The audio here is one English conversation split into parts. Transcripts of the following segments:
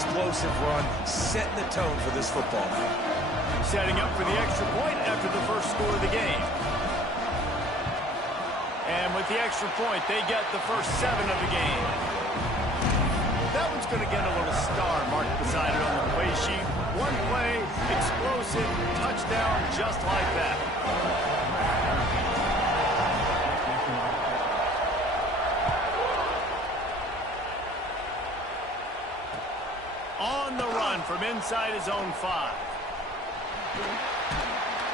explosive run, setting the tone for this football game. Setting up for the extra point after the first score of the game. And with the extra point, they get the first 7 of the game. That one's going to get a little star marked beside it on the play sheet. One play, explosive, touchdown, just like that. On the run from inside his own 5.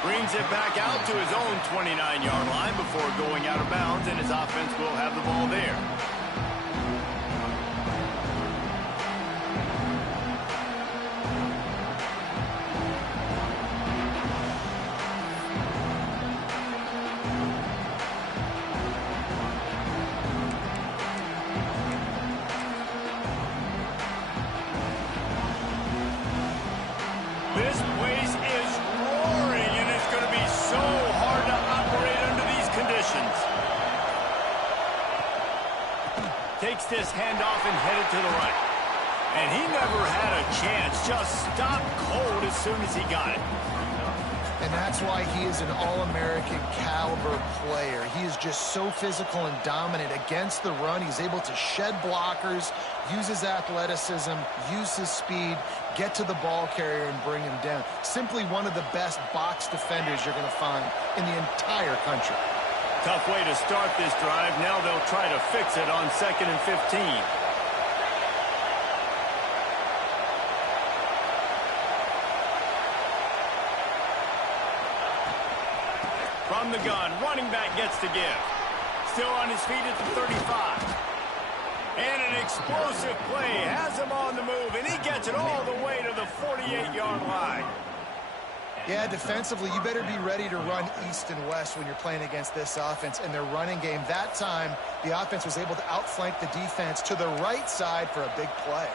Brings it back out to his own 29-yard line before going out of bounds, and his offense will have the ball there. This place is roaring, and it's going to be so hard to operate under these conditions. Takes this handoff and headed to the right. And he never had a chance. Just stopped cold as soon as he got it. And that's why he is an All-American caliber player. He is just so physical and dominant against the run. He's able to shed blockers, use his athleticism, use his speed, get to the ball carrier and bring him down. Simply one of the best box defenders you're going to find in the entire country. Tough way to start this drive. Now they'll try to fix it on 2nd and 15. From the gun, running back gets to give. Still on his feet at the 35. And an explosive play has him on the move, and he gets it all the way to the 48-yard line. Yeah, defensively, you better be ready to run east and west when you're playing against this offense and their running game. That time, the offense was able to outflank the defense to the right side for a big play.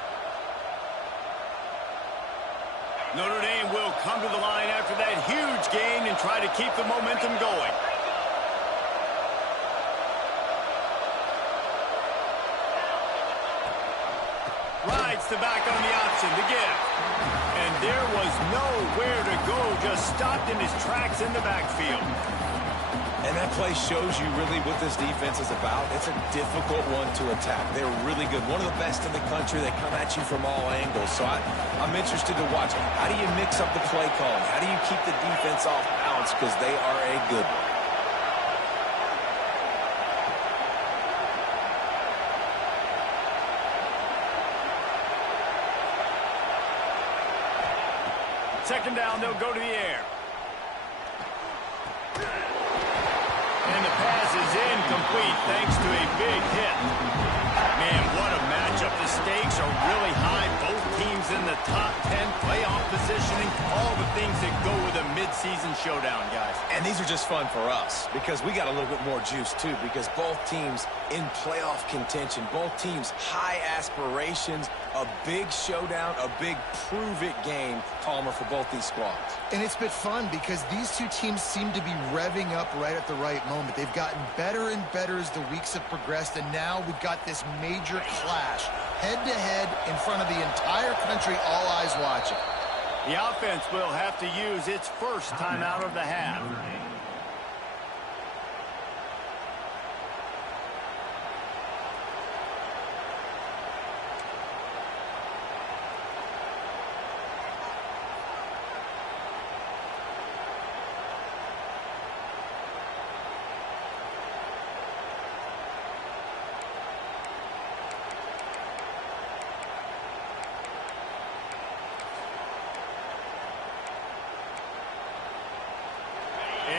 Notre Dame will come to the line after that huge gain and try to keep the momentum going. Rides the back on the option to give. And there was nowhere to go, just stopped in his tracks in the backfield. And that play shows you really what this defense is about. It's a difficult one to attack. They're really good. One of the best in the country. They come at you from all angles. So I'm interested to watch. How do you mix up the play calling? How do you keep the defense off balance? Because they are a good one. Second down, they'll go to the air. And the pass is incomplete thanks to a big hit. Man, what a matchup. The stakes are really high. Both teams in the top 10 playoff positioning. All the things that go with a midseason showdown, guys. And these are just fun for us because we got a little bit more juice, too, because both teams in playoff contention, both teams high aspirations, a big showdown, a big prove-it game, Palmer, for both these squads. And it's been fun because these two teams seem to be revving up right at the right moment. They've gotten better and better as the weeks have progressed, and now we've got this major clash, head-to-head in front of the entire country, all eyes watching. The offense will have to use its first timeout of the half.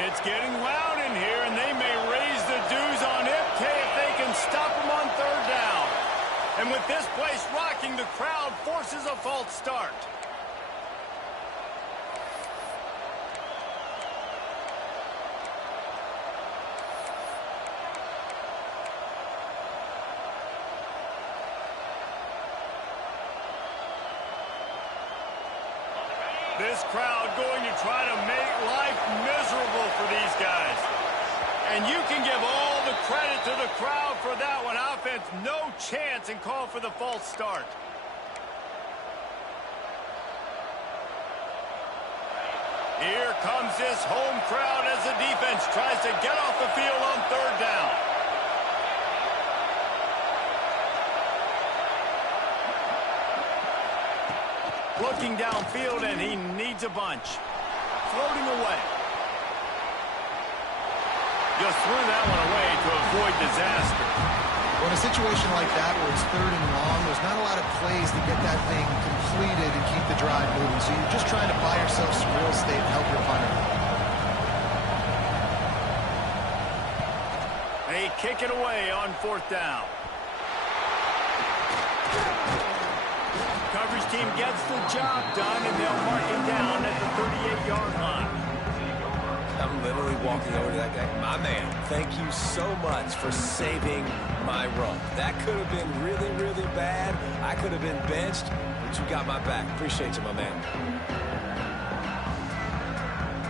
It's getting loud in here, and they may raise the dues on MK if they can stop them on 3rd down. And with this place rocking, the crowd forces a false start. This crowd going to try to make life miserable for these guys. And you can give all the credit to the crowd for that one. Offense, no chance, and call for the false start. Here comes this home crowd as the defense tries to get off the field on third down. Looking downfield, and he needs a bunch. Floating away. Just threw that one away to avoid disaster. Well, in a situation like that where it's third and long, there's not a lot of plays to get that thing completed and keep the drive moving. So you're just trying to buy yourself some real estate and help your punter. They kick it away on fourth down. Coverage team gets the job done, and they'll mark him down at the 38-yard line. I'm literally walking over to that guy. My man, thank you so much for saving my run. That could have been really, really bad. I could have been benched, but you got my back. Appreciate you, my man.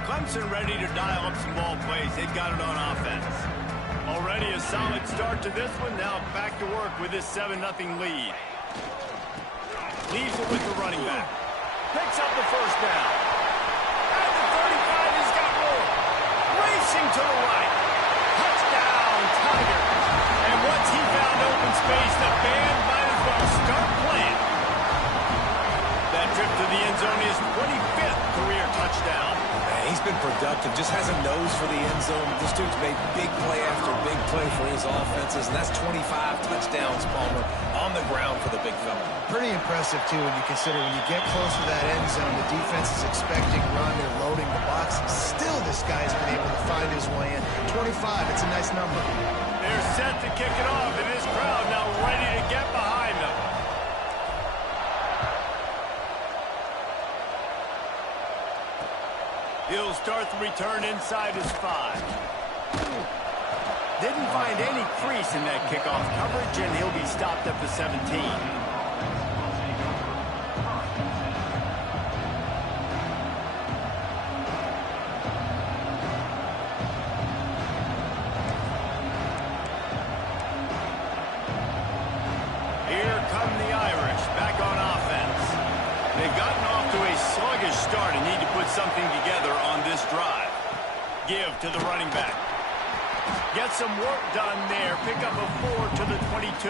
Clemson ready to dial up some ball plays. They've got it on offense. Already a solid start to this one. Now back to work with this 7-0 lead. Leaves it with the running back. Picks up the first down. At the 35, he's got more. Racing to the right. Touchdown, Tigers. And once he found open space, the band might as well start playing. That trip to the end zone is 25th career touchdown. Man, he's been productive. Just has a nose for the end zone. This dude's made big play after big play for his offenses, and that's 25 touchdowns, Palmer, on the ground for the big fella. Pretty impressive, too, when you consider when you get close to that end zone, the defense is expecting run, they're loading the box. Still, this guy's been able to find his way in. 25, it's a nice number. They're set to kick it off, and this crowd now ready to get behind them. He'll start the return inside his 5. Didn't find any crease in that kickoff coverage, and he'll be stopped at the 17. Here come the Irish, back on offense. They've gotten off to a sluggish start and need to put something together on this drive. Give to the running back. Get some work done there. Pick up a 4 to the 22.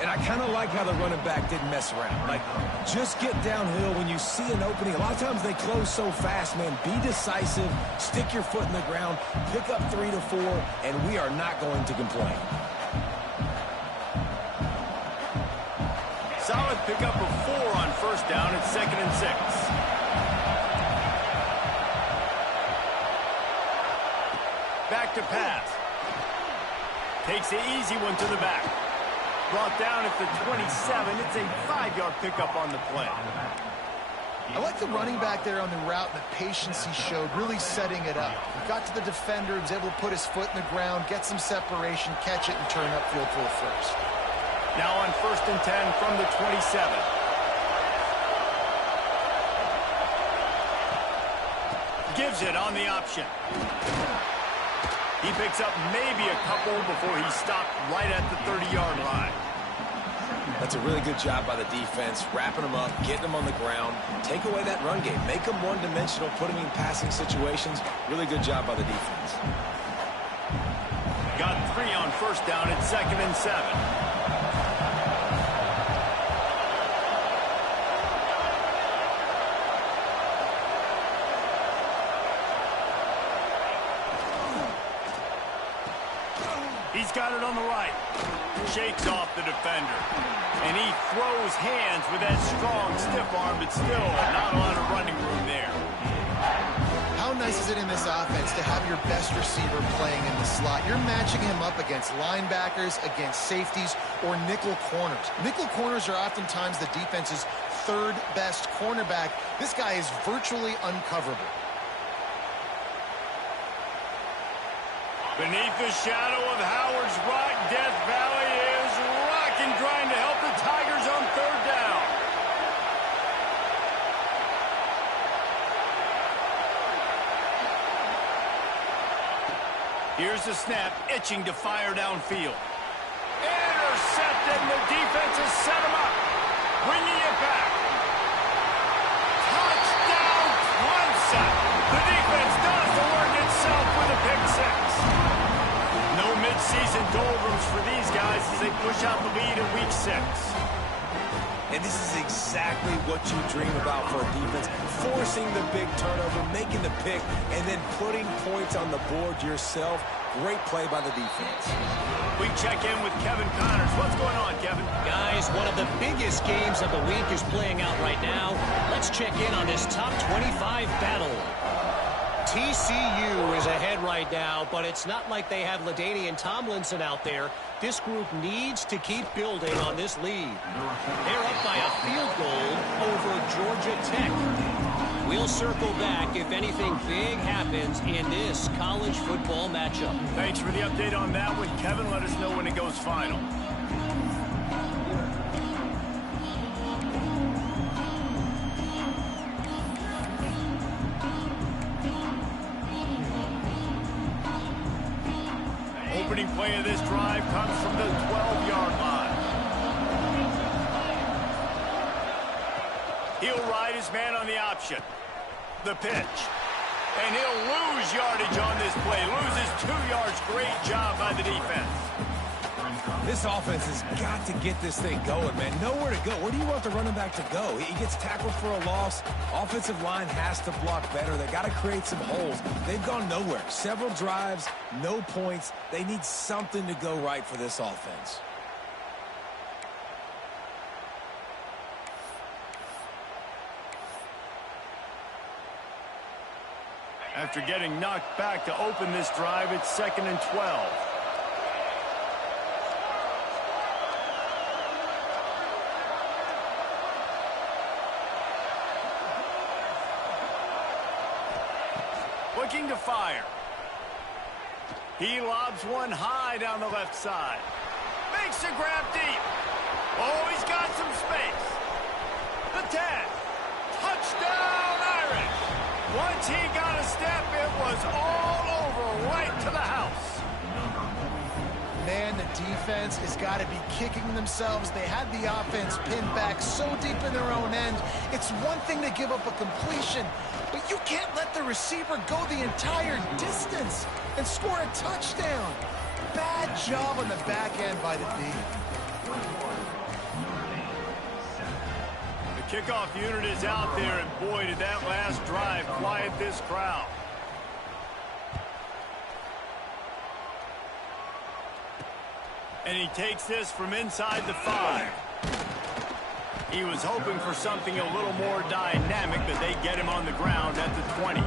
And I kind of like how the running back didn't mess around. Like, just get downhill when you see an opening. A lot of times they close so fast, man. Be decisive. Stick your foot in the ground. Pick up 3 to 4, and we are not going to complain. Solid pickup of 4 on first down at 2nd and 6. Back to pass. Takes the easy one to the back. Brought down at the 27. It's a 5-yard pickup on the play. I like the running back there on the route and the patience he showed, really setting it up. He got to the defender, he was able to put his foot in the ground, get some separation, catch it, and turn upfield for a first. Now on 1st and 10 from the 27. Gives it on the option. He picks up maybe a couple before he's stopped right at the 30-yard line. That's a really good job by the defense, wrapping them up, getting them on the ground. Take away that run game. Make them one-dimensional, put them in passing situations. Really good job by the defense. Got 3 on first down at 2nd and 7. He's got it on the right. Shakes off the defender. And he throws hands with that strong, stiff arm, but still not a lot of running room there. How nice is it in this offense to have your best receiver playing in the slot? You're matching him up against linebackers, against safeties, or nickel corners. Nickel corners are oftentimes the defense's third best cornerback. This guy is virtually uncoverable. Beneath the shadow of Howard's Rock, Death Valley is rocking, trying to help the Tigers on third down. Here's the snap, itching to fire downfield. Intercepted, and the defense has set him up. Bringing it back. Touchdown, Clemson. And this is exactly what you dream about for a defense. Forcing the big turnover, making the pick, and then putting points on the board yourself. Great play by the defense. We check in with Kevin Connors. What's going on, Kevin? Guys, one of the biggest games of the week is playing out right now. Let's check in on this top 25 battle. TCU is ahead right now, but it's not like they have LaDainian Tomlinson out there. This group needs to keep building on this lead. They're up by a field goal over Georgia Tech. We'll circle back if anything big happens in this college football matchup. Thanks for the update on that one, Kevin. Let us know when it goes final. Opening play of this drive comes from the 12-yard line. He'll ride his man on the option. The pitch. And he'll lose yardage on this play. Loses 2 yards. Great job by the defense. This offense has got to get this thing going, man. Nowhere to go. Where do you want the running back to go? He gets tackled for a loss. Offensive line has to block better. They got to create some holes. They've gone nowhere. Several drives, no points. They need something to go right for this offense. After getting knocked back to open this drive, it's 2nd and 12. Looking to fire. He lobs one high down the left side. Makes a grab deep. Oh, he's got some space. The 10. Touchdown, Irish. Once he got a step, it was all over, right to the house. Man, the defense has got to be kicking themselves. They had the offense pinned back so deep in their own end. It's one thing to give up a completion, but you can't let the receiver go the entire distance and score a touchdown. Bad job on the back end by the D. The kickoff unit is out there, and boy, did that last drive quiet this crowd. And he takes this from inside the 5. He was hoping for something a little more dynamic, but they get him on the ground at the 20.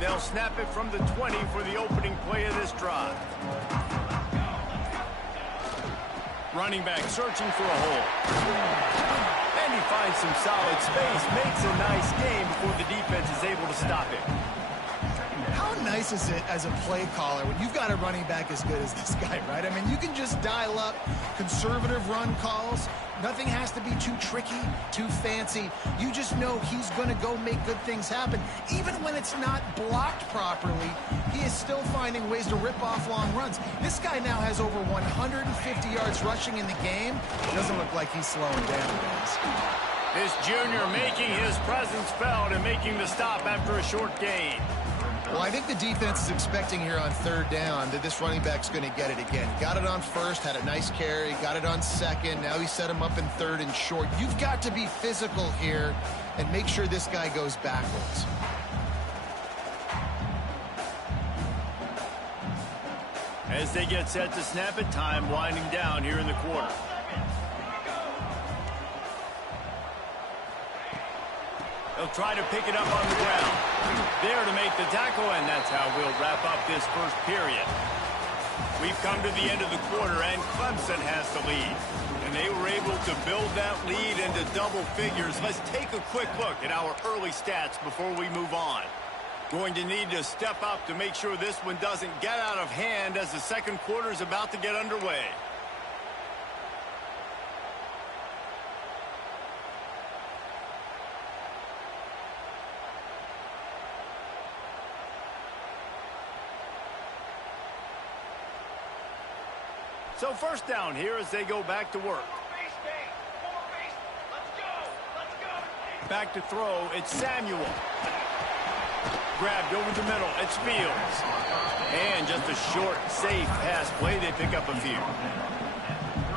They'll snap it from the 20 for the opening play of this drive. Running back searching for a hole. And he finds some solid space, makes a nice gain before the defense is able to stop it. How nice is it as a play caller when you've got a running back as good as this guy, right? I mean, you can just dial up conservative run calls. Nothing has to be too tricky, too fancy. You just know he's going to go make good things happen. Even when it's not blocked properly, he is still finding ways to rip off long runs. This guy now has over 150 yards rushing in the game. Doesn't look like he's slowing down, guys. This junior making his presence felt and making the stop after a short gain. Well, I think the defense is expecting here on 3rd down that this running back's going to get it again. Got it on 1st, had a nice carry, got it on 2nd. Now he set him up in 3rd and short. You've got to be physical here and make sure this guy goes backwards. As they get set to snap it, time winding down here in the quarter. They'll try to pick it up on the ground. There to make the tackle, and that's how we'll wrap up this first period. We've come to the end of the quarter, and Clemson has the lead. And they were able to build that lead into double figures. Let's take a quick look at our early stats before we move on. Going to need to step up to make sure this one doesn't get out of hand as the second quarter is about to get underway. So first down here as they go back to work. Back to throw, it's Samuel. Grabbed over the middle, it's Fields. And just a short, safe pass play, they pick up a few.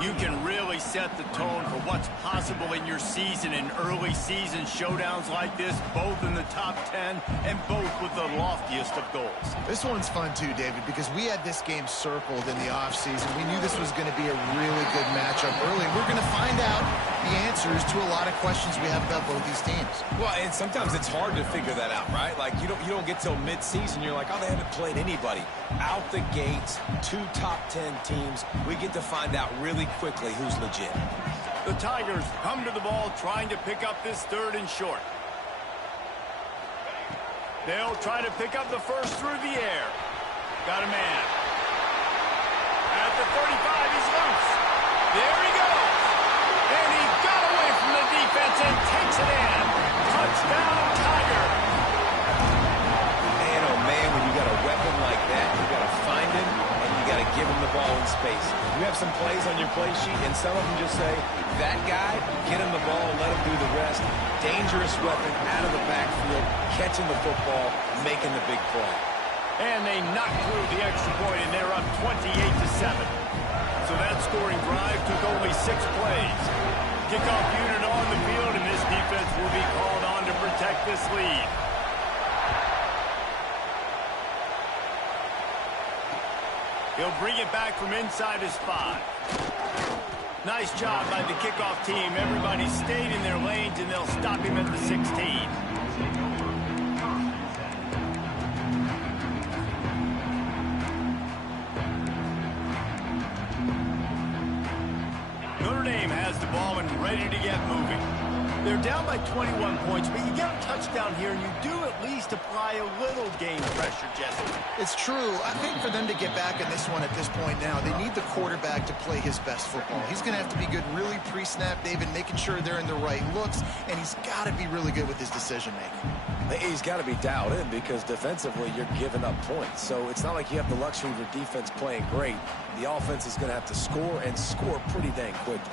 You can really set the tone for what's possible in your season in early season showdowns like this, both in the top 10 and both with the loftiest of goals. This one's fun too, David, because we had this game circled in the offseason. We knew this was going to be a really good matchup early. We're going to find out the answers to a lot of questions we have about both these teams. Well, and sometimes it's hard to figure that out, right? Like, you don't get till mid-season. You're like, oh, they haven't played anybody. Out the gates, 2 top 10 teams. We get to find out really quickly who's legit. The Tigers come to the ball trying to pick up this 3rd and short. They'll try to pick up the first through the air. Got a man. At the 35, he's loose. There he goes. And he got away from the defense and takes it in. Touchdown, Tiger. Man, oh man, when you got a weapon like that, you got to find him and you got to give him the ball in space. You have some plays on your play sheet, and some of them just say, that guy, get him the ball, let him do the rest. Dangerous weapon out of the backfield, catching the football, making the big play. And they knock through the extra point, and they're up 28-7. So that scoring drive took only 6 plays. Kickoff unit on the field, and this defense will be called on to protect this lead. He'll bring it back from inside his 5. Nice job by the kickoff team. Everybody stayed in their lanes, and they'll stop him at the 16. Notre Dame has the ball and ready to get moving. They're down by 21 points, but you get a touchdown here, and you do at least apply a little game pressure, Jesse. It's true. I think for them to get back in this one at this point now, they need the quarterback to play his best football. He's going to have to be good really pre-snap, David, making sure they're in the right looks, and he's got to be really good with his decision-making. He's got to be dialed in because defensively you're giving up points. So it's not like you have the luxury of your defense playing great. The offense is going to have to score and score pretty dang quickly.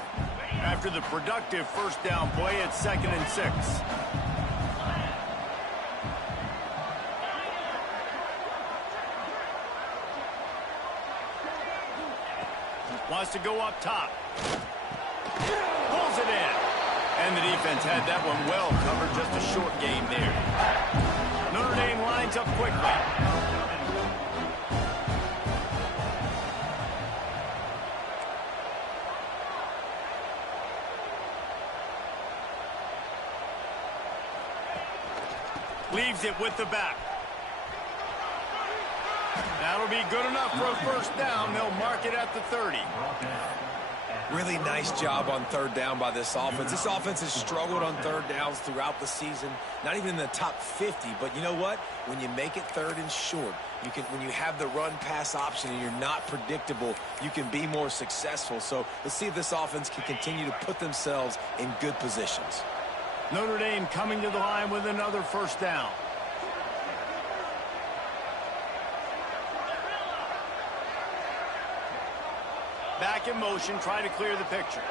After the productive first down play, it's 2nd and 6. Wants to go up top. Pulls it in. And the defense had that one well covered. Just a short game there. Notre Dame lines up quickly. Leaves it with the back. That'll be good enough for a first down. They'll mark it at the 30. Really nice job on 3rd down by this offense. This offense has struggled on 3rd downs throughout the season. Not even in the top 50, but you know what? When you make it 3rd and short, when you have the run-pass option and you're not predictable, you can be more successful. So let's see if this offense can continue to put themselves in good positions. Notre Dame coming to the line with another first down. Back in motion, try to clear the picture.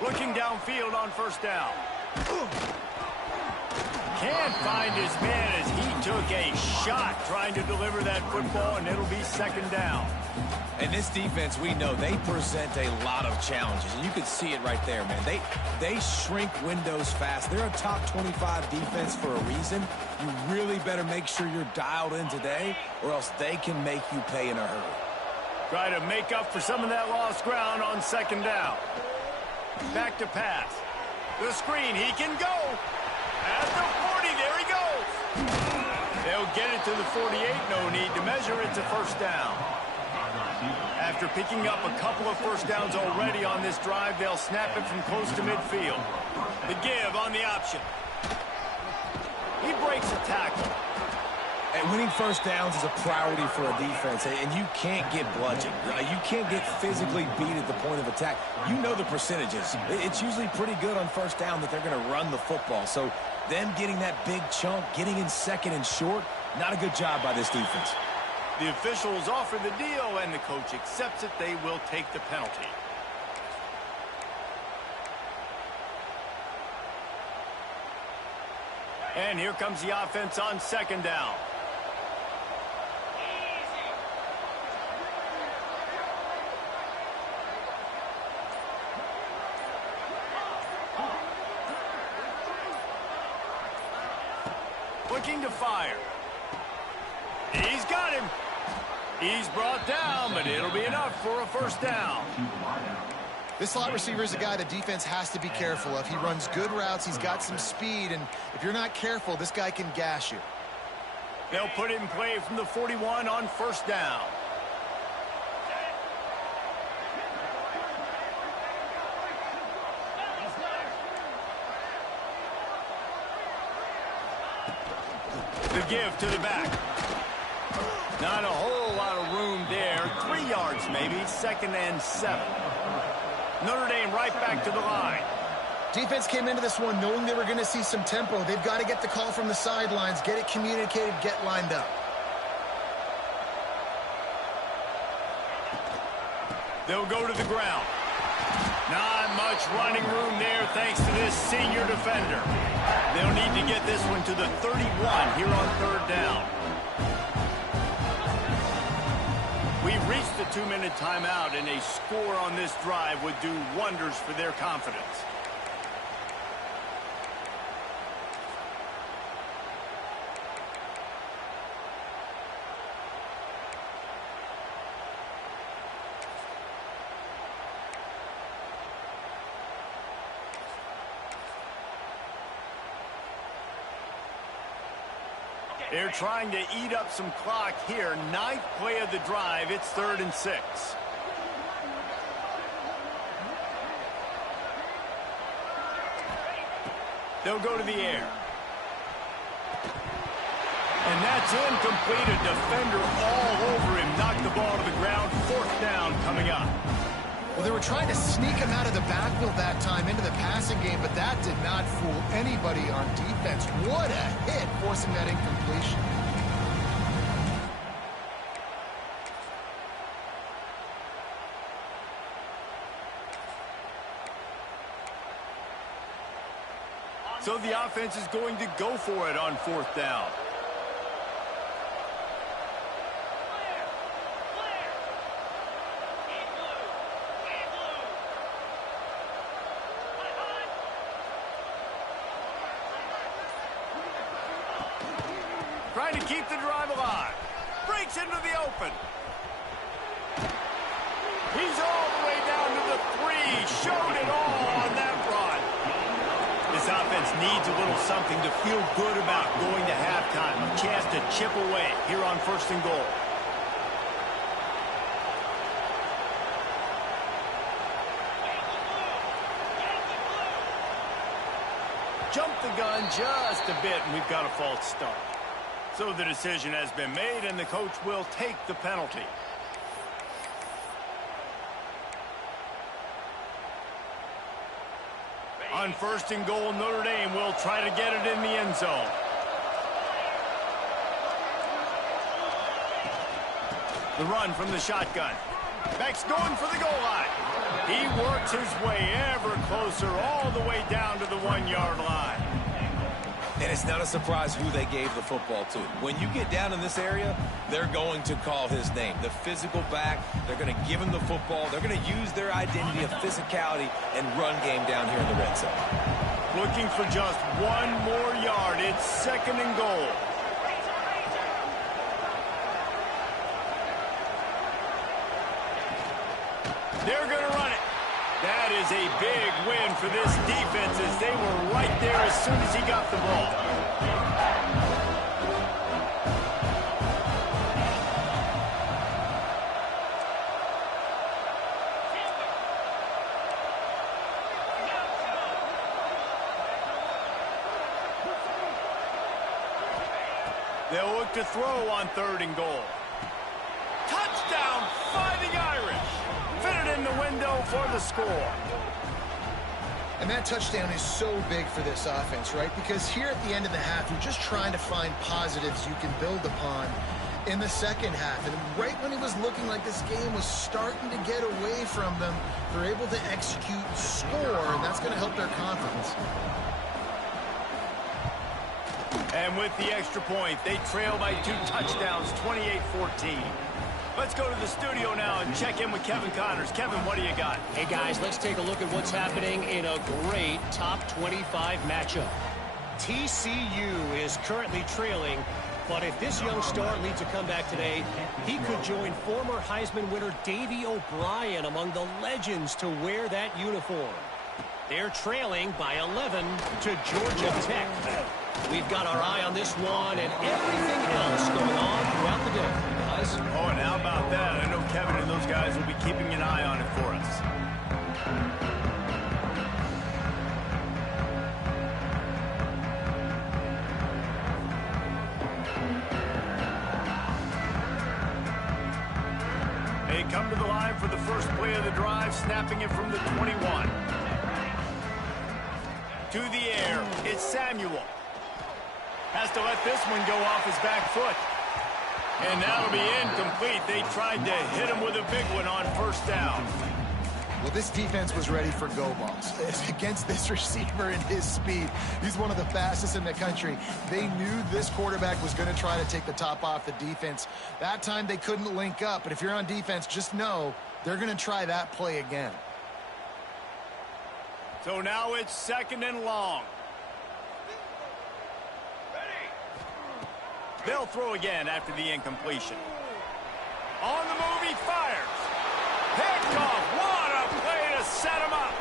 Looking downfield on first down. Can't find his man as he took a shot trying to deliver that football, and it'll be 2nd down. And this defense, we know, they present a lot of challenges. And you can see it right there, man. They shrink windows fast. They're a top 25 defense for a reason. You really better make sure you're dialed in today, or else they can make you pay in a hurry. Try to make up for some of that lost ground on 2nd down. Back to pass. The screen, he can go. At the 40, there he goes. They'll get it to the 48, no need to measure. It's a first down. After picking up a couple of first downs already on this drive, they'll snap it from close to midfield. The give on the option. He breaks a tackle. And Winning first downs is a priority for a defense, and you can't get bludgeoned. You can't get physically beat at the point of attack. You know the percentages. It's usually pretty good on first down that they're going to run the football. So them getting that big chunk, getting in second and short, not a good job by this defense. The officials offer the deal, and the coach accepts it. They will take the penalty. And here comes the offense on second down. Looking to fire. He's got him. He's brought down, but it'll be enough for a first down. This slot receiver is a guy the defense has to be careful of. He runs good routes. He's got some speed, and if you're not careful, this guy can gash you. They'll put it in play from the 41 on first down. The give to the back. Not a whole lot of room there. 3 yards maybe. 2nd and 7. Notre Dame right back to the line. Defense came into this one knowing they were going to see some tempo. They've got to get the call from the sidelines, get it communicated, get lined up. They'll go to the ground. Not much running room there thanks to this senior defender. They'll need to get this one to the 31 here on third down. We've reached the 2-minute timeout, and a score on this drive would do wonders for their confidence. They're trying to eat up some clock here. 9th play of the drive. It's 3rd and 6. They'll go to the air. And that's incomplete. A defender all over him. Knocked the ball to the ground. 4th down coming up. Well, they were trying to sneak him out of the backfield that time into the passing game, but that did not fool anybody on defense. What a hit, forcing that incompletion. So the offense is going to go for it on 4th down. Trying to keep the drive alive. Breaks into the open. He's all the way down to the 3. Showed it all on that run. This offense needs a little something to feel good about going to halftime. A chance to chip away here on 1st and goal. Jump the gun just a bit, and we've got a false start. So the decision has been made, and the coach will take the penalty. On 1st and goal, Notre Dame will try to get it in the end zone. The run from the shotgun. Beck's going for the goal line. He works his way ever closer all the way down to the 1-yard line. And it's not a surprise who they gave the football to. When you get down in this area, they're going to call his name. The physical back, they're going to give him the football. They're going to use their identity of physicality and run game down here in the red zone. Looking for just 1 more yard. It's 2nd and goal. They're going to run it. That is a big win for this defense as they were right there as soon as he got the ball. They'll look to throw on 3rd and goal. Touchdown, Fighting Irish. Fitted in the window for the score. And that touchdown is so big for this offense, right? Because here at the end of the half, you're just trying to find positives you can build upon in the second half. And right when it was looking like this game was starting to get away from them, they're able to execute, score, and that's going to help their confidence. And with the extra point, they trail by 2 touchdowns, 28-14. Let's go to the studio now and check in with Kevin Connors. Kevin, what do you got? Hey, guys, let's take a look at what's happening in a great top 25 matchup. TCU is currently trailing, but if this young star leads a comeback today, he could join former Heisman winner Davey O'Brien among the legends to wear that uniform. They're trailing by 11 to Georgia Tech. We've got our eye on this one and everything else going on throughout the day, guys. Oh, and how about that? I know Kevin and those guys will be keeping an eye on it for us. They come to the line for the first play of the drive, snapping it from the 21. To the air, it's Samuel. Has to let this one go off his back foot. And that'll be incomplete. They tried to hit him with a big one on 1st down. Well, this defense was ready for go balls. Against this receiver and his speed, he's one of the fastest in the country. They knew this quarterback was going to try to take the top off the defense. That time they couldn't link up, but if you're on defense, just know they're going to try that play again. So now it's 2nd and long. They'll throw again after the incompletion. On the move, he fires. Picked off. What a play to set him up.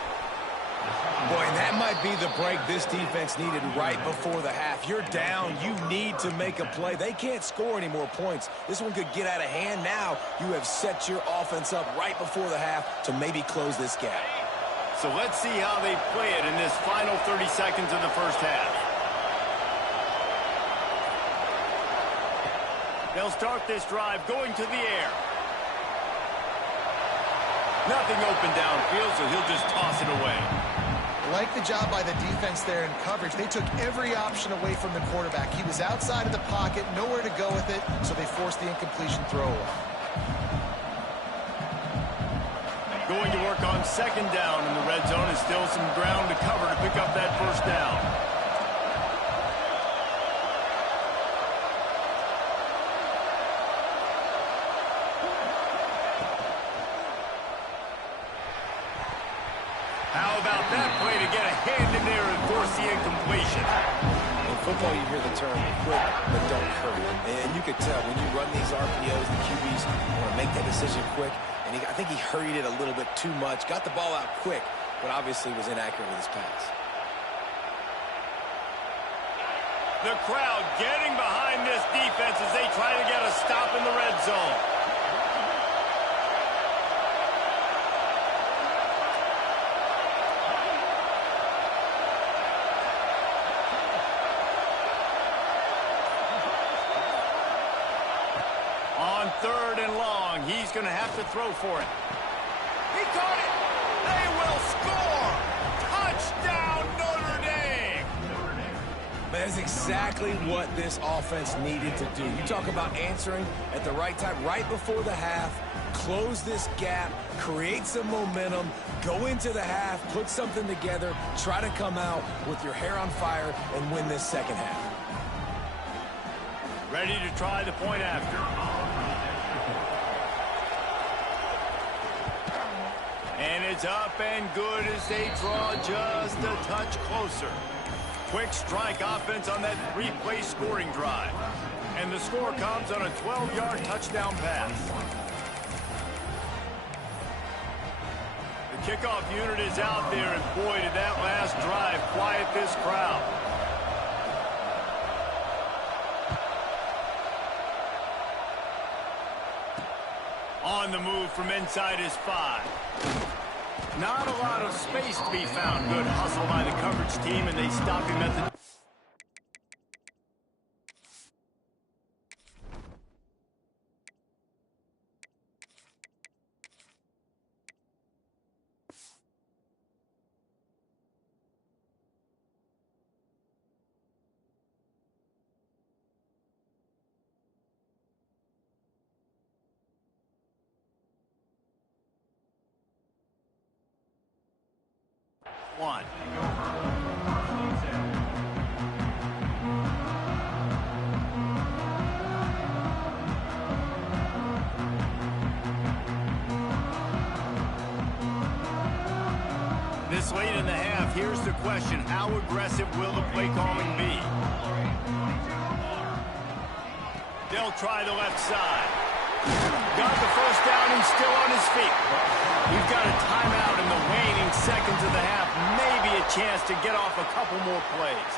Boy, and that might be the break this defense needed right before the half. You're down. You need to make a play. They can't score any more points. This one could get out of hand. Now you have set your offense up right before the half to maybe close this gap. So let's see how they play it in this final 30 seconds of the first half. They'll start this drive going to the air. Nothing open downfield, so he'll just toss it away. Like the job by the defense there in coverage. They took every option away from the quarterback. He was outside of the pocket, nowhere to go with it, so they forced the incompletion throw away. Going to work on 2nd down in the red zone. Is still some ground to cover to pick up that 1st down. How about that play to get a hand in there and force the incompletion? In football, you hear the term quick, but don't hurry. And you could tell when you run these RPOs, the QBs want to make that decision quick. And I think he hurried it a little bit too much. Got the ball out quick, but obviously was inaccurate with his pass. The crowd getting behind this defense as they try to get a stop in the red zone. On 3rd and long, he's going to have to throw for it. He caught it. They will score. Touchdown, Notre Dame. That's exactly what this offense needed to do. You talk about answering at the right time, right before the half, close this gap, create some momentum, go into the half, put something together, try to come out with your hair on fire and win this second half. Ready to try the point after. And it's up and good as they draw just a touch closer. Quick strike offense on that 3-play scoring drive. And the score comes on a 12-yard touchdown pass. The kickoff unit is out there, and boy, did that last drive quiet this crowd. On the move from inside his 5. Not a lot of space to be found. Good hustle by the coverage team, and they stop him at the line. This late in the half, here's the question. How aggressive will the play calling be? They'll try the left side. Got the first down. He's still on his feet. We've got a timeout in the waning seconds of the half. Maybe a chance to get off a couple more plays.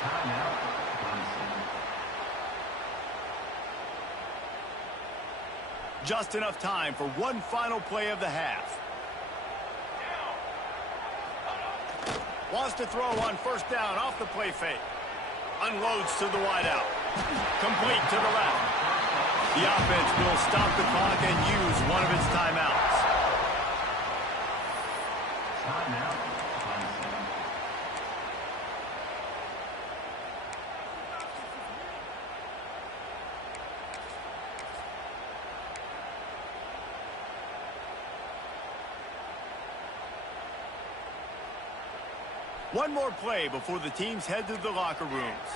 Just enough time for one final play of the half. Wants to throw on first down off the play fake. Unloads to the wideout. Complete to the left. The offense will stop the clock and use one of its timeouts. Timeout. One more play before the teams head to the locker rooms.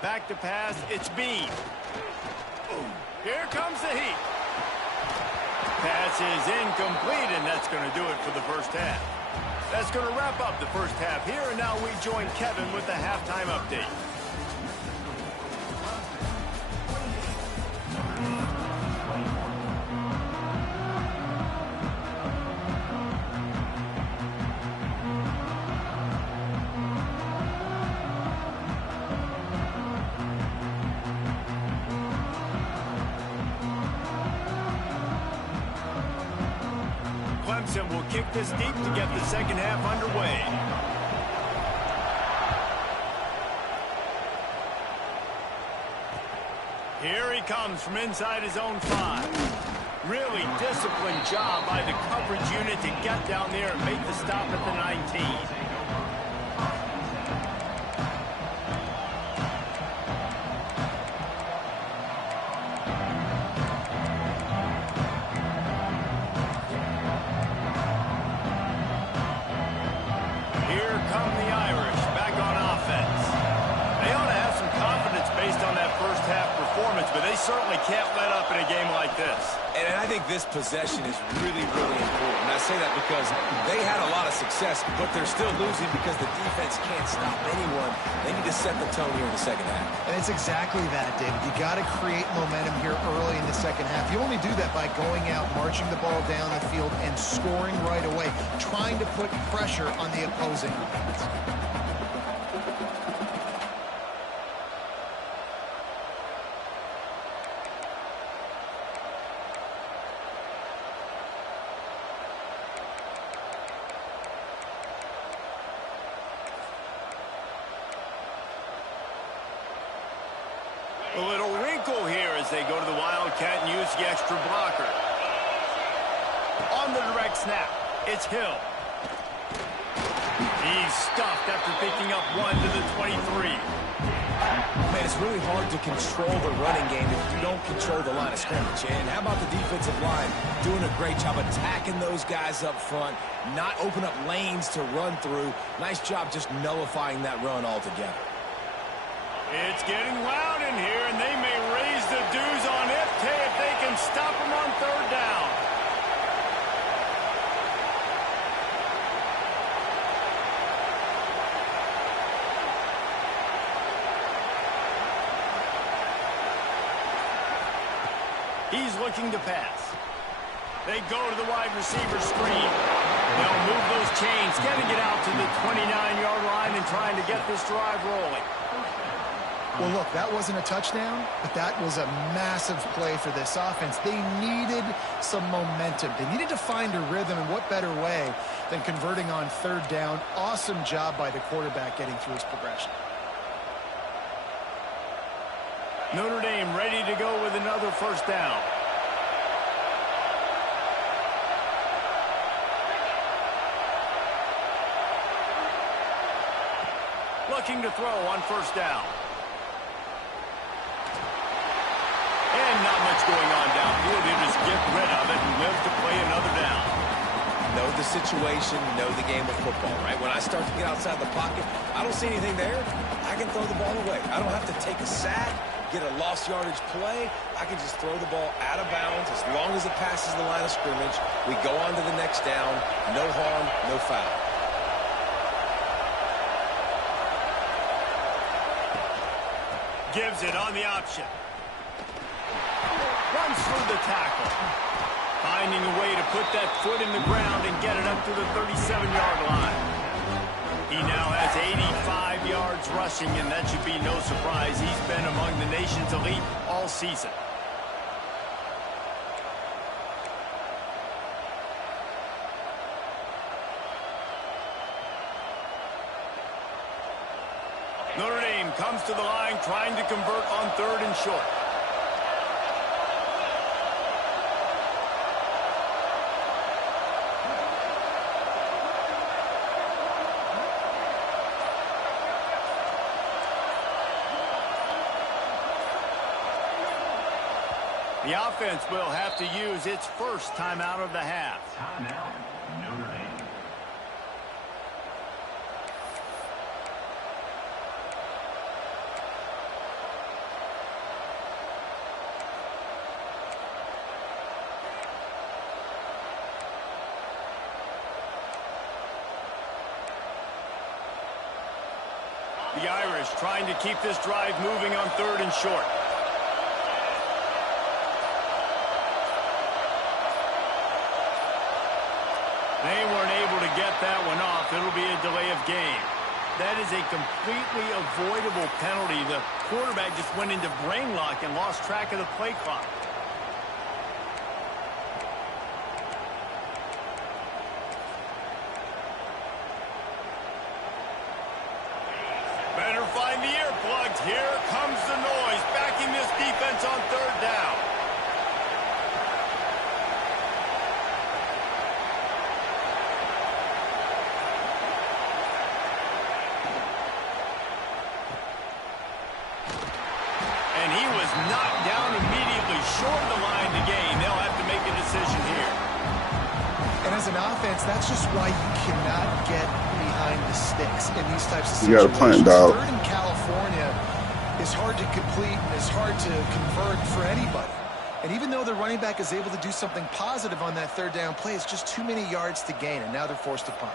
Back to pass, it's Bean. Here comes the heat. Pass is incomplete, and that's going to do it for the first half. That's going to wrap up the first half here, and now we join Kevin with the halftime update. Clemson will kick this deep to get the second half underway. Here he comes from inside his own 5. Really disciplined job by the coverage unit to get down there and make the stop at the 19. But they certainly can't let up in a game like this. And I think this possession is really, really important. I say that because they had a lot of success, but they're still losing because the defense can't stop anyone. They need to set the tone here in the second half. And it's exactly that, David. You got to create momentum here early in the second half. You only do that by going out, marching the ball down the field, and scoring right away, trying to put pressure on the opposing offense. A little wrinkle here as they go to the Wildcat and use the extra blocker. On the direct snap, it's Hill. He's stuffed after picking up one to the 23. Man, it's really hard to control the running game if you don't control the line of scrimmage. And how about the defensive line doing a great job attacking those guys up front, not open up lanes to run through. Nice job just nullifying that run altogether. It's getting loud in here, and they may raise the dues on FK if they can stop them on third down. He's looking to pass. They go to the wide receiver screen. They'll move those chains, getting it out to the 29-yard line and trying to get this drive rolling. Well, look, that wasn't a touchdown, but that was a massive play for this offense. They needed some momentum. They needed to find a rhythm, and what better way than converting on third down. Awesome job by the quarterback getting through his progression. Notre Dame ready to go with another first down. Looking to throw on first down. And not much going on downfield. He'll just get rid of it and live to play another down. Know the situation, know the game of football, right? When I start to get outside the pocket, I don't see anything there, I can throw the ball away. I don't have to take a sack, get a lost yardage play. I can just throw the ball out of bounds. As long as it passes the line of scrimmage, we go on to the next down. No harm, no foul. Gives it on the option. Runs through the tackle. Finding a way to put that foot in the ground and get it up to the 37-yard line. He now has 85 yards rushing, and that should be no surprise. He's been among the nation's elite all season. Notre Dame comes to the line trying to convert on 3rd and short. The offense will have to use its first timeout of the half. Timeout, Notre Dame. The Irish trying to keep this drive moving on 3rd and short. They weren't able to get that one off. It'll be a delay of game. That is a completely avoidable penalty. The quarterback just went into brain lock and lost track of the play clock. Better find the earplugs. Here comes the noise, backing this defense on 3rd down. And he was knocked down immediately, short of the line to gain. They'll have to make a decision here. And as an offense, that's just why you cannot get behind the sticks in these types of You got situations. to punt, dog. 3rd in California is hard to complete and is hard to convert for anybody. And even though the running back is able to do something positive on that 3rd down play, it's just too many yards to gain, and now they're forced to punt.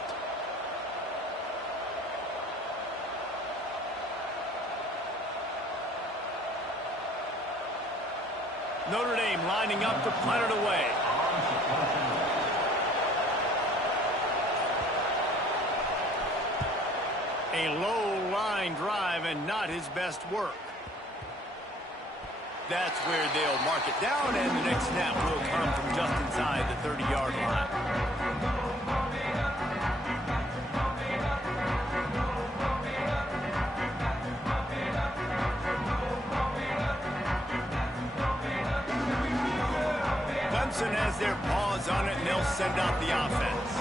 Notre Dame lining up to punt it away. A low line drive and not his best work. That's where they'll mark it down, and the next snap will come from just inside the 30-yard line. Clemson has their paws on it, and they'll send out the offense.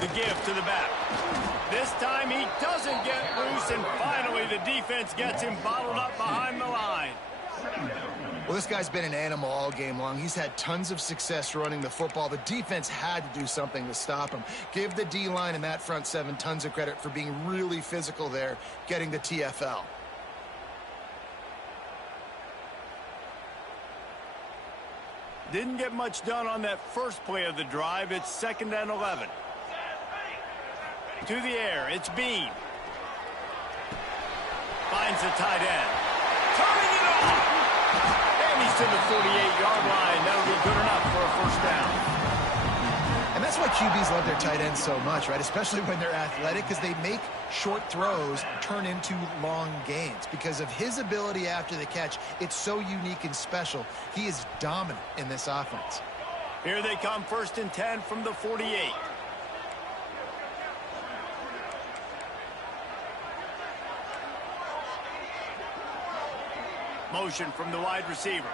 The give to the back. This time he doesn't get loose, and finally the defense gets him bottled up behind the line. Well, this guy's been an animal all game long. He's had tons of success running the football. The defense had to do something to stop him. Give the D-line and that front seven tons of credit for being really physical there, getting the TFL. Didn't get much done on that first play of the drive. It's 2nd and 11. To the air, it's Bean. Finds the tight end. Turning it on! And he's to the 48-yard line. That'll be good enough for a first down. And that's why QBs love their tight ends so much, right? Especially when they're athletic, because they make short throws turn into long gains. Because of his ability after the catch, it's so unique and special. He is dominant in this offense. Here they come, 1st and 10 from the 48. Motion from the wide receiver.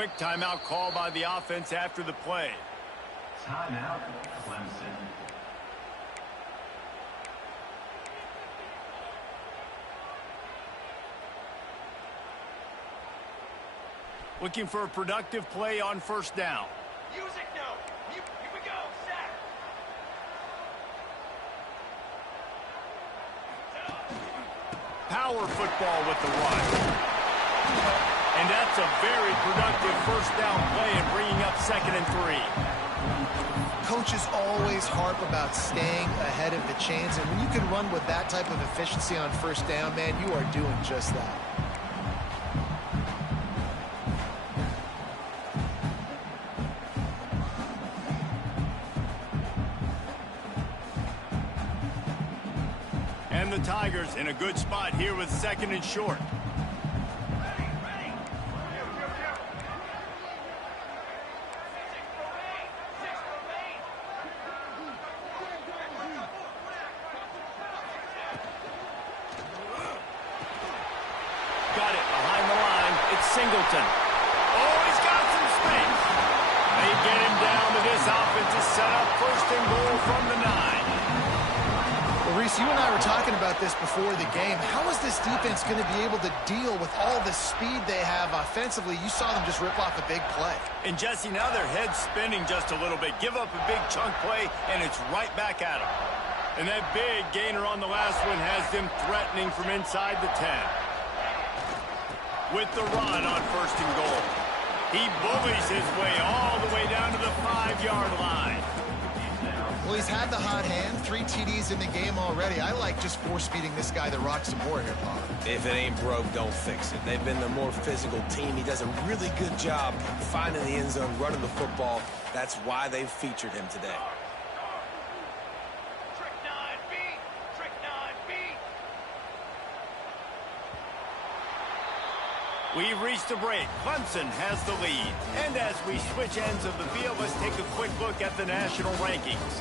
quick timeout call by the offense after the play. Timeout, Clemson. Looking for a productive play on first down. Music note. Here we go. Set. Power football with the run. And that's a very productive first down play and bringing up 2nd and 3. Coaches always harp about staying ahead of the chains, and when you can run with that type of efficiency on first down, man, you are doing just that. And the Tigers in a good spot here with 2nd and short. Got it behind the line. It's Singleton. Oh, he's got some space. They get him down to this offensive setup. 1st and goal from the 9. Well, Reese, you and I were talking about this before the game. How is this defense going to be able to deal with all the speed they have offensively? You saw them just rip off a big play. And Jesse, now their head's spinning just a little bit. Give up a big chunk play, and it's right back at them. And that big gainer on the last one has them threatening from inside the 10. With the run on 1st and goal. He bullies his way all the way down to the 5-yard line. Well, he's had the hot hand, 3 TDs in the game already. I like just force-feeding this guy the rock some more here, Bob. If it ain't broke, don't fix it. They've been the more physical team. He does a really good job finding the end zone, running the football. That's why they've featured him today. Trick 9B. Trick 9B. We've reached a break. Clemson has the lead. And as we switch ends of the field, let's take a quick look at the national rankings.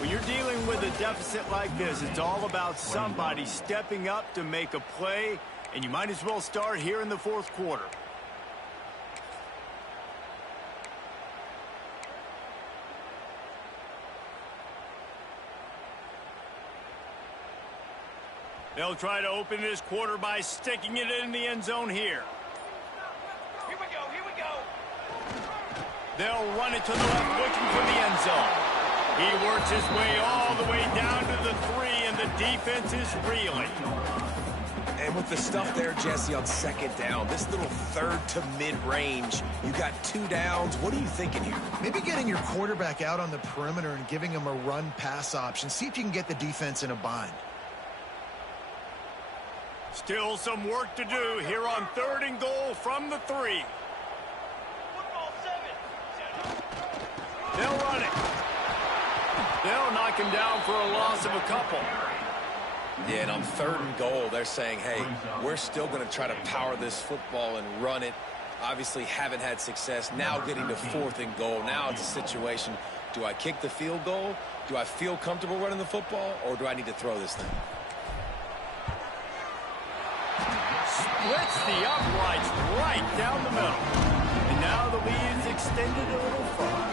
When you're dealing with a deficit like this, it's all about somebody stepping up to make a play, and you might as well start here in the 4th quarter. They'll try to open this quarter by sticking it in the end zone here. Here we go. Here we go. They'll run it to the left, looking for the end zone. He works his way all the way down to the 3, and the defense is reeling. And with the stuff there, Jesse, on 2nd down, this little 3rd to mid-range, you got 2 downs. What are you thinking here? Maybe getting your quarterback out on the perimeter and giving him a run-pass option. See if you can get the defense in a bind. Still some work to do here on 3rd and goal from the 3. Football 7. They'll run it. They'll knock him down for a loss of a couple. Yeah, and on 3rd and goal, they're saying, hey, we're still going to try to power this football and run it. Obviously haven't had success. Now getting to 4th and goal. Now it's a situation, do I kick the field goal? Do I feel comfortable running the football? Or do I need to throw this thing? Splits the uprights right down the middle. And now the lead's extended a little further.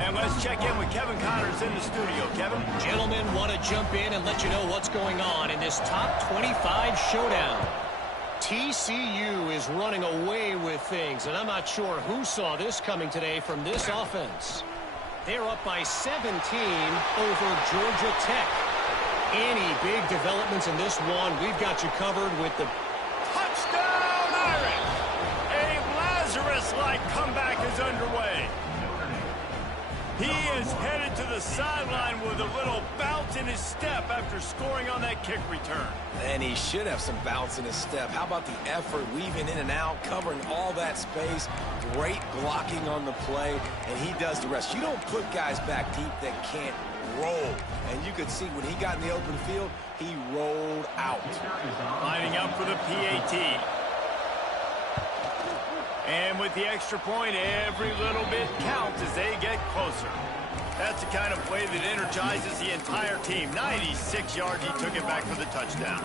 And let's check in with Kevin Connors in the studio. Kevin? Gentlemen, want to jump in and let you know what's going on in this top 25 showdown. TCU is running away with things, and I'm not sure who saw this coming today from this offense. They're up by 17 over Georgia Tech. Any big developments in this one, we've got you covered with the Touchdown, Irish! A Lazarus-like comeback is underway. He is headed to the sideline with a little bounce in his step after scoring on that kick return. And he should have some bounce in his step. How about the effort, weaving in and out, covering all that space, great blocking on the play, and he does the rest. You don't put guys back deep that can't roll. And you could see when he got in the open field, he rolled out. Lining up for the PAT. And with the extra point, every little bit counts as they get closer. That's the kind of play that energizes the entire team. 96 yards, he took it back for the touchdown.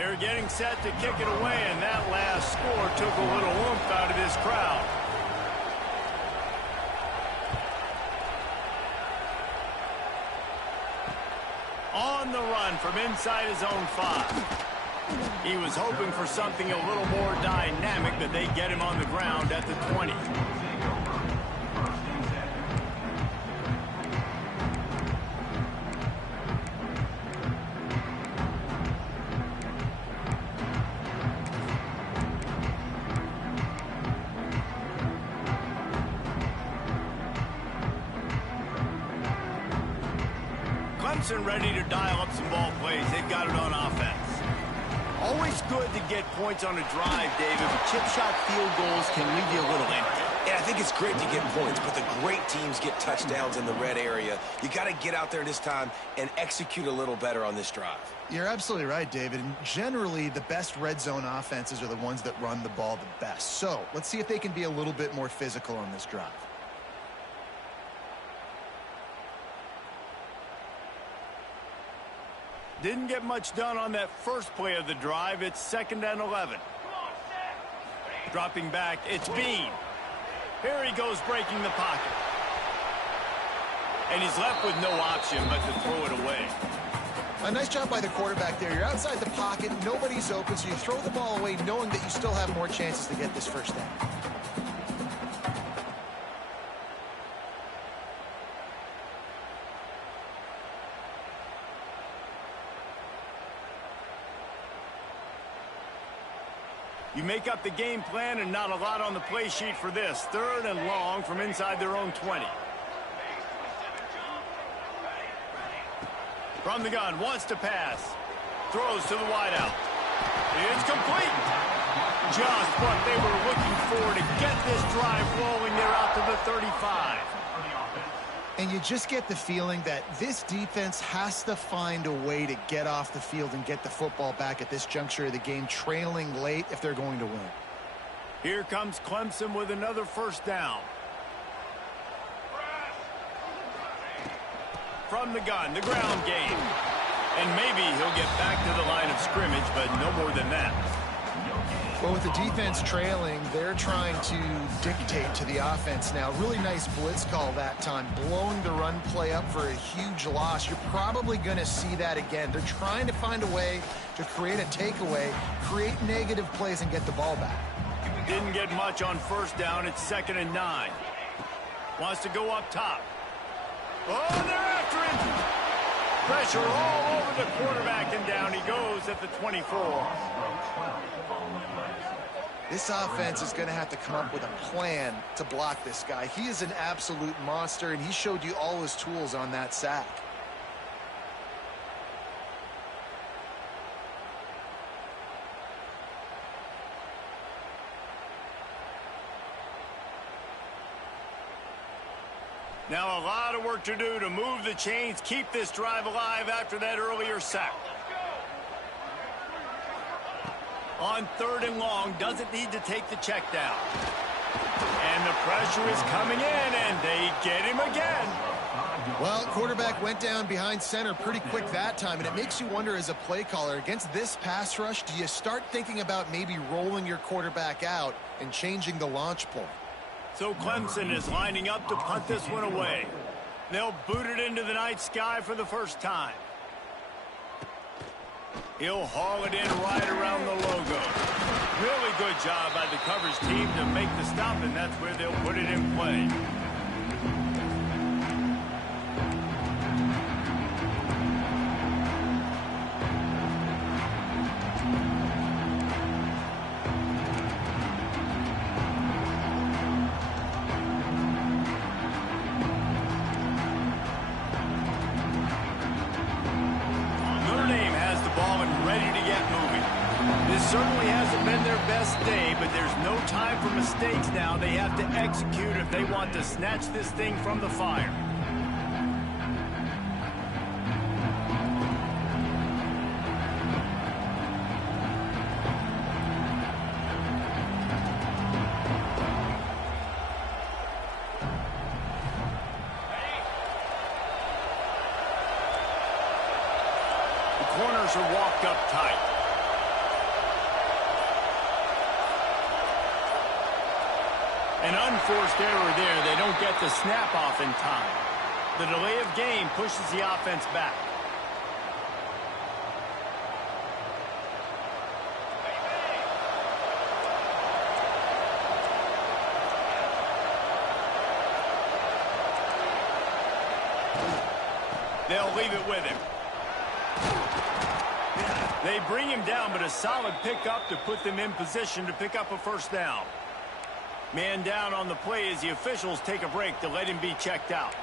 They're getting set to kick it away, and that last score took a little oomph out of this crowd. On the run from inside his own 5. He was hoping for something a little more dynamic, but they get him on the ground at the 20. Clemson ready to dial up some ball plays. They've got it on offense. Always good to get points on a drive, David, but chip shot field goals can leave you a little empty. Yeah, I think it's great to get points, but the great teams get touchdowns in the red area. You got to get out there this time and execute a little better on this drive. You're absolutely right, David. And generally, the best red zone offenses are the ones that run the ball the best. So let's see if they can be a little bit more physical on this drive. Didn't get much done on that first play of the drive. It's 2nd and 11. Dropping back, it's Bean. Here he goes breaking the pocket. And he's left with no option but to throw it away. A nice job by the quarterback there. You're outside the pocket, nobody's open, so you throw the ball away knowing that you still have more chances to get this first down. You make up the game plan and not a lot on the play sheet for this. 3rd and long from inside their own 20. From the gun, wants to pass. Throws to the wideout. It's complete. Just what they were looking for to get this drive rolling. They're out to the 35. And you just get the feeling that this defense has to find a way to get off the field and get the football back at this juncture of the game, trailing late if they're going to win. Here comes Clemson with another first down. From the gun, the ground game. And maybe he'll get back to the line of scrimmage, but no more than that. Well, with the defense trailing, they're trying to dictate to the offense now. Really nice blitz call that time, blowing the run play up for a huge loss. You're probably going to see that again. They're trying to find a way to create a takeaway, create negative plays, and get the ball back. Didn't get much on first down. It's 2nd and 9. Wants to go up top. Oh, they're after him. Pressure all over the quarterback, and down he goes at the 24. This offense is going to have to come up with a plan to block this guy. He is an absolute monster, and he showed you all his tools on that sack. Now a lot of work to do to move the chains, keep this drive alive after that earlier sack. On 3rd and long, doesn't need to take the check down. And the pressure is coming in, and they get him again. Well, quarterback went down behind center pretty quick that time, and it makes you wonder as a play caller, against this pass rush, do you start thinking about maybe rolling your quarterback out and changing the launch point? So Clemson is lining up to punt this one away. They'll boot it into the night sky for the first time. He'll haul it in right around the logo. Really good job by the coverage team to make the stop, and that's where they'll put it in play. Certainly hasn't been their best day, but there's no time for mistakes now. They have to execute if they want to snatch this thing from the fire. The corners are walked up tight. An unforced error there. They don't get the snap off in time. The delay of game pushes the offense back. They'll leave it with him. They bring him down, but a solid pickup to put them in position to pick up a first down. Man down on the play as the officials take a break to let him be checked out.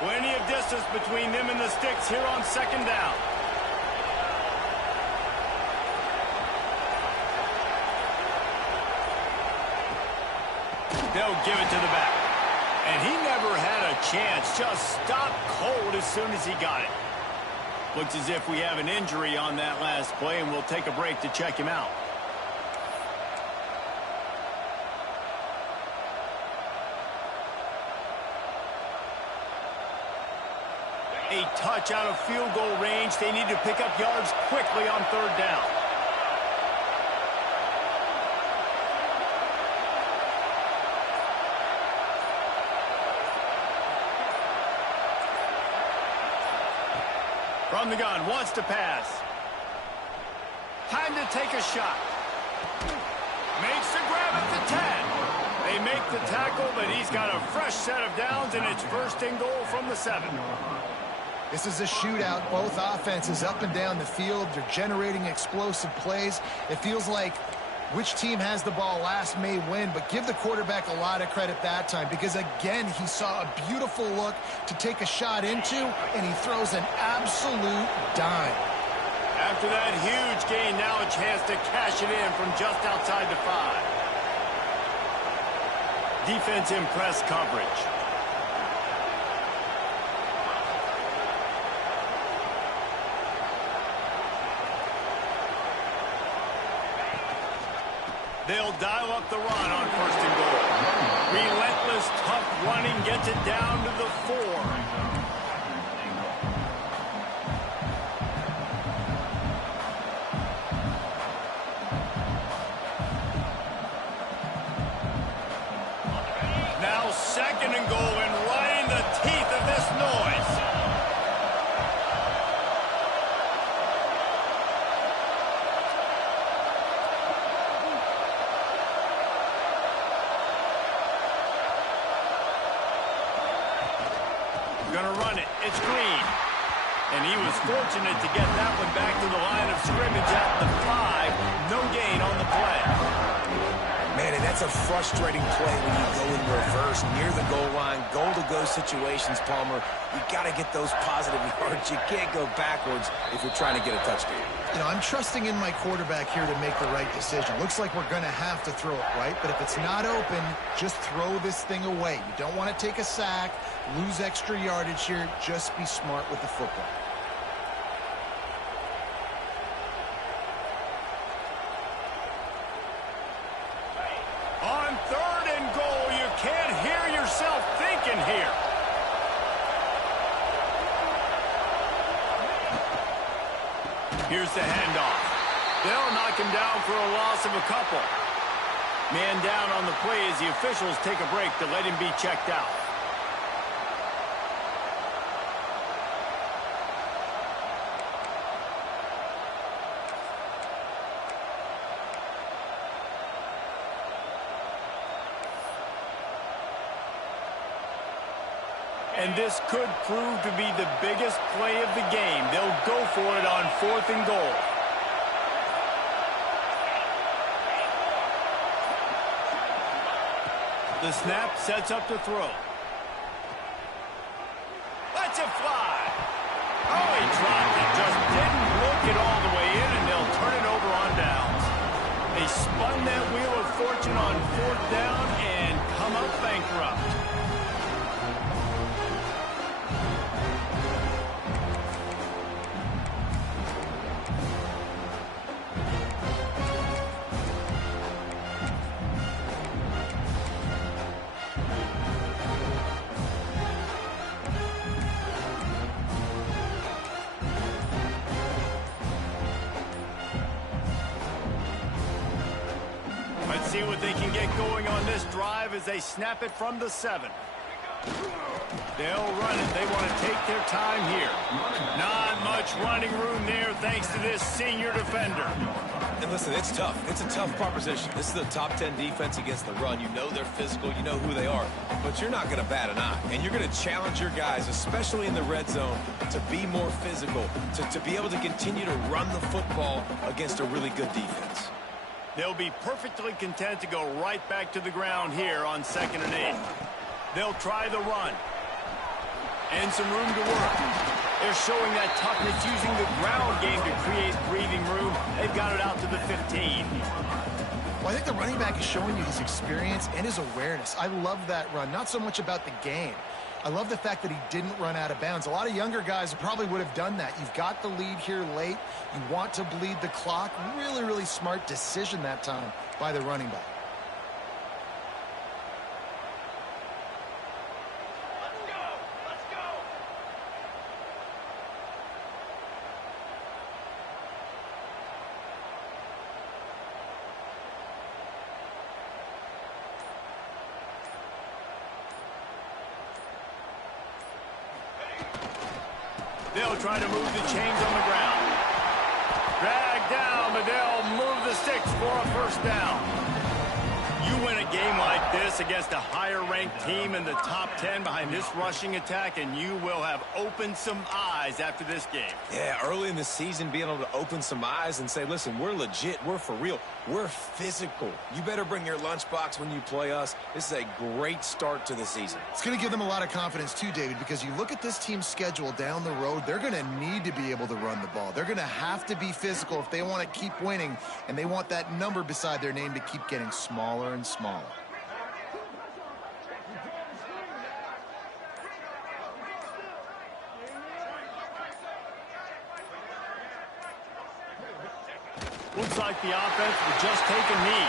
Plenty of distance between them and the sticks here on second down. They'll give it to the back. And he never had a chance. Just stopped cold as soon as he got it. Looks as if we have an injury on that last play, and we'll take a break to check him out. A touch out of field goal range. They need to pick up yards quickly on third down. From the gun, wants to pass. Time to take a shot. Makes the grab at the 10. They make the tackle, but he's got a fresh set of downs, and it's first and goal from the 7. This is a shootout. Both offenses up and down the field. They're generating explosive plays. It feels like which team has the ball last may win, but give the quarterback a lot of credit that time because, again, he saw a beautiful look to take a shot into, and he throws an absolute dime. After that huge gain, now a chance to cash it in from just outside the 5. Defense in press coverage. They'll dial up the run on first and goal. Relentless, tough running gets it down to the 4. Now second and goal, and right in the teeth of this noise. Gonna run it. It's Green. And he was fortunate to get that one back to the line of scrimmage at the 5. No gain on the play. Man, and that's a frustrating play when you go in reverse near the goal line. Goal-to-go situations, Palmer. You got to get those positive yards. You can't go backwards if you're trying to get a touchdown. You know, I'm trusting in my quarterback here to make the right decision. Looks like we're going to have to throw it, right? But if it's not open, just throw this thing away. You don't want to take a sack, lose extra yardage here. Just be smart with the football. On third and goal, you can't hear yourself thinking here. Here's the handoff. They'll knock him down for a loss of a couple. Man down on the play as the officials take a break to let him be checked out. And this could prove to be the biggest play of the game. They'll go for it on fourth and goal. The snap sets up to throw. Lets it fly. Oh, he dropped it. Just didn't look it all the way in, and they'll turn it over on downs. They spun that wheel of fortune on fourth down and come up bankrupt. see what they can get going on this drive as they snap it from the 7. They'll run it. They want to take their time here. Not much running room there thanks to this senior defender. And listen, it's tough. It's a tough proposition. This is a top 10 defense against the run. You know they're physical. You know who they are. But you're not going to bat an eye. And you're going to challenge your guys, especially in the red zone, to be more physical, to be able to continue to run the football against a really good defense. They'll be perfectly content to go right back to the ground here on 2nd and 8. They'll try the run. And some room to work. They're showing that toughness using the ground game to create breathing room. They've got it out to the 15. Well, I think the running back is showing you his experience and his awareness. I love that run. Not so much about the game. I love the fact that he didn't run out of bounds. A lot of younger guys probably would have done that. You've got the lead here late. You want to bleed the clock. Really, really smart decision that time by the running back. They'll try to move the chains on the ground. Drag down, but they'll move the sticks for a first down. You win a game like this against a higher-ranked team in the top 10 behind this rushing attack, and you will have opened some eyes after this game. Yeah, early in the season, being able to open some eyes and say, listen, we're legit, we're for real, we're physical. You better bring your lunchbox when you play us. This is a great start to the season. It's going to give them a lot of confidence too, David, because you look at this team's schedule down the road, they're going to need to be able to run the ball. They're going to have to be physical if they want to keep winning, and they want that number beside their name to keep getting smaller and smaller. Looks like the offense will just take a knee.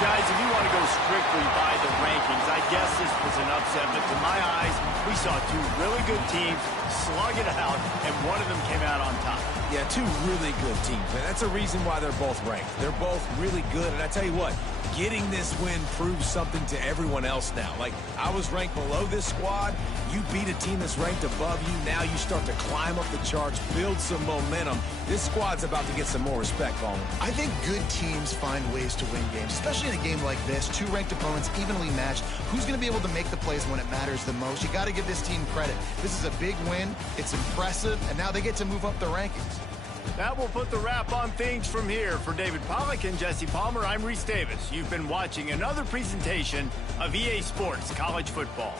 Guys, if you want to go strictly by the rankings, I guess this was an upset, but to my eyes, we saw two really good teams slug it out, and one of them came out on top. Yeah, two really good teams. And that's a reason why they're both ranked. They're both really good, and I tell you what, getting this win proves something to everyone else now. Like, I was ranked below this squad. You beat a team that's ranked above you. Now you start to climb up the charts, build some momentum. This squad's about to get some more respect on them. I think good teams find ways to win games, especially in a game like this. Two ranked opponents, evenly matched. Who's going to be able to make the plays when it matters the most? You got to give this team credit. This is a big win. It's impressive, and now they get to move up the rankings. That will put the wrap on things from here. For David Pollack and Jesse Palmer, I'm Reese Davis. You've been watching another presentation of EA Sports College Football.